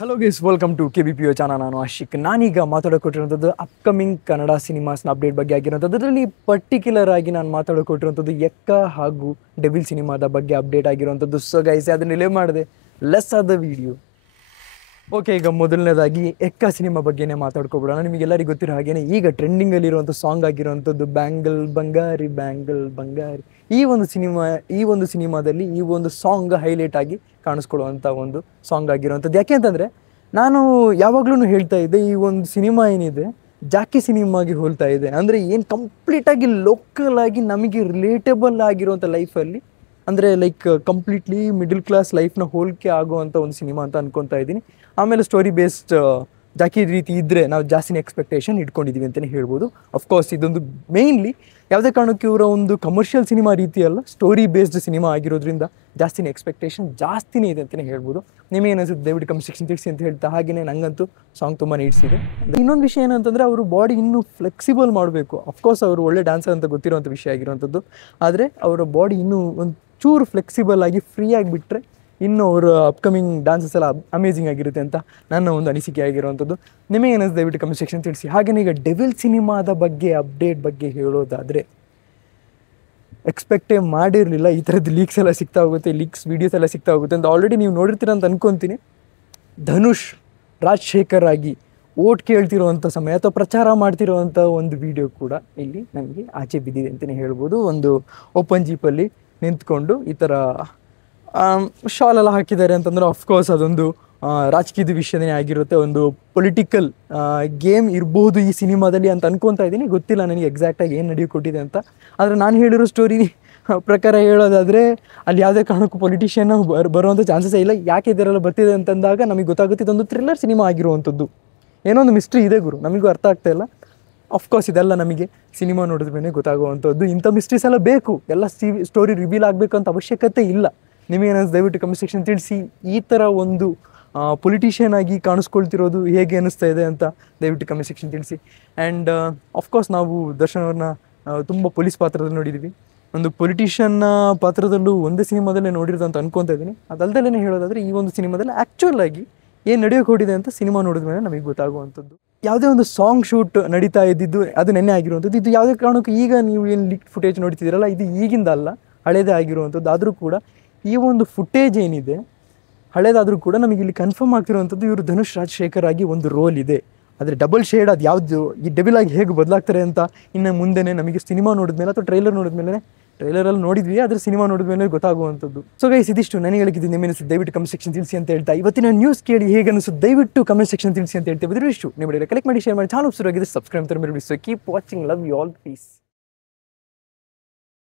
Hello guys, welcome to KBPO channel. ನಾನು ಆಶಿಕ್. ನಾನೀಗ ಮಾತಾಡೋಕೊಟ್ಟಿರುವಂಥದ್ದು ಅಪ್ಕಮಿಂಗ್ ಕನ್ನಡ ಸಿನಿಮಾಸ್ನ ಅಪ್ಡೇಟ್ ಬಗ್ಗೆ ಆಗಿರೋಂಥದ್ದು. ಅದರಲ್ಲಿ ಪರ್ಟಿಕ್ಯುಲರ್ ಆಗಿ ನಾನು ಮಾತಾಡೋಕೊಟ್ಟಿರುವಂಥದ್ದು ಎಕ್ಕ ಹಾಗೂ ಡೆವಿಲ್ ಸಿನಿಮಾದ ಬಗ್ಗೆ ಅಪ್ಡೇಟ್ ಆಗಿರುವಂಥದ್ದು. ಸೊ ಗೈಸ್, ಅದನ್ನ ರಿಲೇ ಮಾಡಿದೆ. ಲೆಸ್ ಆದ ವಿಡಿಯೋ. ಓಕೆ, ಈಗ ಮೊದಲನೇದಾಗಿ ಎಕ್ಕ ಸಿನಿಮಾ ಬಗ್ಗೆನೇ ಮಾತಾಡ್ಕೊಬಿಡೋಣ. ನಿಮಗೆಲ್ಲರಿಗೂ ಗೊತ್ತಿರೋ ಹಾಗೇನೆ ಈಗ ಟ್ರೆಂಡಿಂಗಲ್ಲಿರುವಂಥ ಸಾಂಗ್ ಆಗಿರುವಂಥದ್ದು ಬ್ಯಾಂಗಲ್ ಬಂಗಾರಿ ಬ್ಯಾಂಗಲ್ ಬಂಗಾರಿ. ಈ ಒಂದು ಸಿನಿಮಾದಲ್ಲಿ ಈ ಒಂದು ಸಾಂಗ್ ಹೈಲೈಟ್ ಆಗಿ ಕಾಣಿಸ್ಕೊಳ್ಳುವಂಥ ಒಂದು ಸಾಂಗ್ ಆಗಿರುವಂಥದ್ದು. ಯಾಕೆ ಅಂತಂದರೆ, ನಾನು ಯಾವಾಗಲೂ ಹೇಳ್ತಾ ಇದ್ದೆ, ಈ ಒಂದು ಸಿನಿಮಾ ಏನಿದೆ ಜಾಕಿ ಸಿನಿಮಾಗೆ ಹೋಲ್ತಾ ಇದೆ. ಅಂದರೆ ಏನು ಕಂಪ್ಲೀಟಾಗಿ ಲೋಕಲ್ ಆಗಿ ನಮಗೆ ರಿಲೇಟಬಲ್ ಆಗಿರುವಂಥ ಲೈಫಲ್ಲಿ, ಅಂದರೆ ಲೈಕ್ ಕಂಪ್ಲೀಟ್ಲಿ ಮಿಡಲ್ ಕ್ಲಾಸ್ ಲೈಫ್ನ ಹೋಲಿಕೆ ಆಗುವಂಥ ಒಂದು ಸಿನಿಮಾ ಅಂತ ಅನ್ಕೊತಾ ಇದ್ದೀನಿ. ಆಮೇಲೆ ಸ್ಟೋರಿ ಬೇಸ್ಡ್ ಜಾಕಿ ರೀತಿ ಇದ್ದರೆ ನಾವು ಜಾಸ್ತಿನೇ ಎಕ್ಸ್ಪೆಕ್ಟೇಷನ್ ಇಟ್ಕೊಂಡಿದ್ದೀವಿ ಅಂತಲೇ ಹೇಳ್ಬೋದು. ಅಫ್ಕೋರ್ಸ್ ಇದೊಂದು ಮೇಯ್ನ್ಲಿ ಯಾವುದೇ ಕಾರಣಕ್ಕೂ ಇವರ ಒಂದು ಕಮರ್ಷಿಯಲ್ ಸಿನಿಮಾ ರೀತಿಯಲ್ಲ, ಸ್ಟೋರಿ ಬೇಸ್ಡ್ ಸಿನಿಮಾ ಆಗಿರೋದ್ರಿಂದ ಜಾಸ್ತಿನೇ ಎಕ್ಸ್ಪೆಕ್ಟೇಷನ್ ಜಾಸ್ತಿನೇ ಇದೆ ಅಂತಲೇ ಹೇಳ್ಬೋದು. ನಿಮಗೆ ಅನಿಸುತ್ತೆ ದಯವಿಟ್ಟು ಕಮೆಂಟ್ ಸೆಕ್ಷನ್ ತಿಳಿಸಿ ಅಂತ ಹೇಳ್ತಾ, ಹಾಗೆಯೇ ನನಗಂತೂ ಸಾಂಗ್ ತುಂಬ ನೀಡ್ಸಿದೆ. ಇನ್ನೊಂದು ವಿಷಯ ಏನಂತಂದರೆ, ಅವರು ಬಾಡಿ ಇನ್ನೂ ಫ್ಲೆಕ್ಸಿಬಲ್ ಮಾಡಬೇಕು. ಅಫ್ಕೋರ್ಸ್ ಅವರು ಒಳ್ಳೆ ಡ್ಯಾನ್ಸರ್ ಅಂತ ಗೊತ್ತಿರೋಂಥ ವಿಷಯ ಆಗಿರುವಂಥದ್ದು. ಆದರೆ ಅವರ ಬಾಡಿ ಇನ್ನೂ ಒಂದು ಚೂರು ಫ್ಲೆಕ್ಸಿಬಲ್ ಆಗಿ ಫ್ರೀ ಆಗಿಬಿಟ್ರೆ ಇನ್ನು ಅವರು ಅಪ್ಕಮಿಂಗ್ ಡ್ಯಾನ್ಸಸ್ ಎಲ್ಲ ಅಮೇಝಿಂಗ್ ಆಗಿರುತ್ತೆ ಅಂತ ನನ್ನ ಒಂದು ಅನಿಸಿಕೆ ಆಗಿರುವಂಥದ್ದು. ನಿಮಗೆ ಏನಿದೆ ದಯವಿಟ್ಟು ಕಮೆಂಟ್ ಸೆಕ್ಷನ್ ತಿಳಿಸಿ. ಹಾಗೆಯೇ ಈಗ ಡೆವಿಲ್ ಸಿನಿಮಾದ ಬಗ್ಗೆ ಅಪ್ಡೇಟ್ ಬಗ್ಗೆ ಹೇಳೋದಾದರೆ, ಎಕ್ಸ್ಪೆಕ್ಟೇ ಮಾಡಿರಲಿಲ್ಲ ಈ ಥರದ್ದು ಲೀಕ್ಸ್ ಎಲ್ಲ ಸಿಗ್ತಾ ಹೋಗುತ್ತೆ, ಲೀಕ್ಸ್ ವೀಡಿಯೋಸ್ ಎಲ್ಲ ಸಿಗ್ತಾ ಹೋಗುತ್ತೆ ಅಂತ. ಆಲ್ರೆಡಿ ನೀವು ನೋಡಿರ್ತೀರ ಅಂತ ಅನ್ಕೊತೀನಿ. ಧನುಷ್ ರಾಜಶೇಖರ್ ಆಗಿ ಓಟ್ ಕೇಳ್ತಿರೋವಂಥ ಸಮಯ ಅಥವಾ ಪ್ರಚಾರ ಮಾಡ್ತಿರೋವಂಥ ಒಂದು ವಿಡಿಯೋ ಕೂಡ ಇಲ್ಲಿ ನಮಗೆ ಆಚೆ ಬಿದ್ದಿದೆ ಅಂತಲೇ ಹೇಳ್ಬೋದು. ಒಂದು ಓಪನ್ ಜೀಪಲ್ಲಿ ನಿಂತ್ಕೊಂಡು ಈ ಥರ ಶಾಲೆಲ್ಲ ಹಾಕಿದ್ದಾರೆ ಅಂತಂದರೆ, ಆಫ್ಕೋರ್ಸ್ ಅದೊಂದು ರಾಜಕೀಯದ ವಿಷಯನೇ ಆಗಿರುತ್ತೆ. ಒಂದು ಪೊಲಿಟಿಕಲ್ ಗೇಮ್ ಇರ್ಬೋದು ಈ ಸಿನಿಮಾದಲ್ಲಿ ಅಂತ ಅನ್ಕೊತಾ ಇದ್ದೀನಿ. ಗೊತ್ತಿಲ್ಲ ನನಗೆ ಎಕ್ಸಾಕ್ಟಾಗಿ ಏನು ನಡೆಯೋಕೊಟ್ಟಿದೆ ಅಂತ. ಆದರೆ ನಾನು ಹೇಳಿರೋ ಸ್ಟೋರಿ ಪ್ರಕಾರ ಹೇಳೋದಾದರೆ, ಅಲ್ಲಿ ಯಾವುದೇ ಕಾರಣಕ್ಕೂ ಪೊಲಿಟಿಷಿಯನ್ ಬರುವಂಥ ಚಾನ್ಸಸ್ಸೇ ಇಲ್ಲ. ಯಾಕೆ ಇದರೆಲ್ಲ ಬರ್ತಿದೆ ಅಂತಂದಾಗ ನಮಗೆ ಗೊತ್ತಾಗುತ್ತೆ ಇದೊಂದು ಥ್ರಿಲ್ಲರ್ ಸಿನಿಮಾ ಆಗಿರುವಂಥದ್ದು. ಏನೋ ಒಂದು ಮಿಸ್ಟ್ರಿ ಇದೆ ಗುರು, ನಮಗೂ ಅರ್ಥ ಆಗ್ತಾ ಇಲ್ಲ. ಅಫ್ಕೋರ್ಸ್ ಇದೆಲ್ಲ ನಮಗೆ ಸಿನಿಮಾ ನೋಡಿದ ಮೇಲೆ ಗೊತ್ತಾಗುವಂಥದ್ದು. ಇಂಥ ಮಿಸ್ಟ್ರೀಸ್ ಎಲ್ಲ ಬೇಕು, ಎಲ್ಲ ಸ್ಟೋರಿ ರಿವೀಲ್ ಆಗಬೇಕಂತ ಅವಶ್ಯಕತೆ ಇಲ್ಲ. ನಿಮಗೇನಾದ್ರು ದಯವಿಟ್ಟು ಕಮೆಂಟ್ ಸೆಕ್ಷನ್ ತಿಳಿಸಿ. ಈ ಥರ ಒಂದು ಪೊಲಿಟಿಷಿಯನ್ ಆಗಿ ಕಾಣಿಸ್ಕೊಳ್ತಿರೋದು ಹೇಗೆ ಅನ್ನಿಸ್ತಾ ಇದೆ ಅಂತ ದಯವಿಟ್ಟು ಕಮೆಂಟ್ ಸೆಕ್ಷನ್ ತಿಳಿಸಿ. ಆ್ಯಂಡ್ ಆಫ್ಕೋರ್ಸ್ ನಾವು ದರ್ಶನ್ ಅವ್ರನ್ನ ತುಂಬ ಪೊಲೀಸ್ ಪಾತ್ರದಲ್ಲಿ ನೋಡಿದ್ದೀವಿ. ಒಂದು ಪೊಲಿಟಿಷಿಯನ್ನ ಪಾತ್ರದಲ್ಲೂ ಒಂದೇ ಸಿನಿಮಾದಲ್ಲೇ ನೋಡಿರೋದು ಅಂತ ಅನ್ಕೊತಾ ಇದ್ದೀನಿ. ಅದಲ್ದಲ್ಲೇ ಹೇಳೋದಾದರೆ, ಈ ಒಂದು ಸಿನಿಮಾದಲ್ಲಿ ಆ್ಯಕ್ಚುಲ್ ಆಗಿ ಏನು ನಡೆಯೋಕೆ ಹೊಡಿದೆ ಅಂತ ಸಿನಿಮಾ ನೋಡಿದ ಮೇಲೆ ನಮಗೆ ಗೊತ್ತಾಗುವಂಥದ್ದು. ಯಾವುದೇ ಒಂದು ಸಾಂಗ್ ಶೂಟ್ ನಡೀತಾ ಇದ್ದಿದ್ದು ಅದು ನೆನ್ನೆ ಆಗಿರುವಂಥದ್ದು. ಇದು ಯಾವುದೇ ಕಾರಣಕ್ಕೂ ಈಗ ನೀವು ಏನು ಲೀಕ್ ಫುಟೇಜ್ ನೋಡ್ತಿದ್ದೀರಲ್ಲ, ಇದು ಈಗಿಂದ ಅಲ್ಲ, ಹಳೇದೇ ಆಗಿರುವಂಥದ್ದು. ಆದರೂ ಕೂಡ ಈ ಒಂದು ಫುಟೇಜ್ ಏನಿದೆ ಹಳೇದಾದರೂ ಕೂಡ ನಮಗೆ ಇಲ್ಲಿ ಕನ್ಫರ್ಮ್ ಆಗ್ತಿರುವಂಥದ್ದು, ಇವರು ಧನುಷ್ ರಾಜಶೇಖರ್ ಆಗಿ ಒಂದು ರೋಲ್ ಇದೆ. ಆದರೆ ಡಬಲ್ ಶೇಡ್ ಅದು ಯಾವುದು ಈ ಡೆವಿಲ್ ಆಗಿ ಹೇಗೆ ಬದಲಾಗ್ತಾರೆ ಅಂತ ಇನ್ನು ಮುಂದೆನೇ ನಮಗೆ ಸಿನಿಮಾ ನೋಡಿದ್ಮೇಲೆ ಅಥವಾ ಟ್ರೈಲರ್ ನೋಡಿದ್ಮೇಲೆ, ಟ್ರೈಲರಲ್ಲಿ ನೋಡಿದ್ವಿ ಆದರೆ ಸಿನಿಮಾ ನೋಡಿದ್ಮೇಲೆ ಗೊತ್ತಾಗುವಂಥದ್ದು. ಸೊ ಗೈಸ್, ಇದಿಷ್ಟು ನನಗೆ ಹೇಳಿದ್ದು. ನಿಮಗೆ ಅನಿಸುತ್ತೆ ದಯವಿಟ್ಟು ಕಮೆಂಟ್ ಸೆಕ್ಷನ್ ತಿಳಿಸಿ ಅಂತ ಹೇಳ್ತಾ, ಇವತ್ತಿನ ನ್ಯೂಸ್ ಕೇಳಿ ಹೇಗೆ ಅನಿಸುತ್ತೆ ದಯವಿಟ್ಟು ಕಮೆಂಟ್ ಸೆಕ್ಷನ್ ತಿಳಿಸಿ ಅಂತ ಹೇಳ್ತೇವೆ. ಇಷ್ಟು ನೀವು ಕಲೆಕ್ಟ್ ಮಾಡಿ, ಶೇರ್ ಮಾಡಿ, ಚಾನಲ್ ಸುರಾಗಿದೆ, ಸಬ್ಸ್ಕ್ರೈಬ್ ಅಂತ keep watching. Love you all, piece.